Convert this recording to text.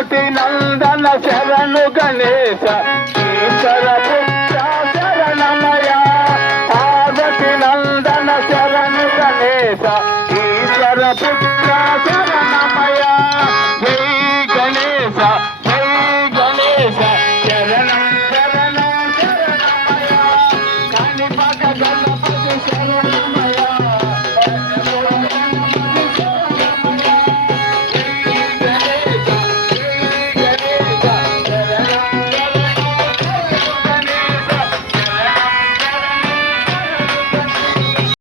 పార్వతి నందన శరణు గణేశ ఈశ్వర పుత్ర శరణమయ పార్వతి నందన శరణు గణేశ ఈశ్వర పుత్ర శరణమయ జై గణేశ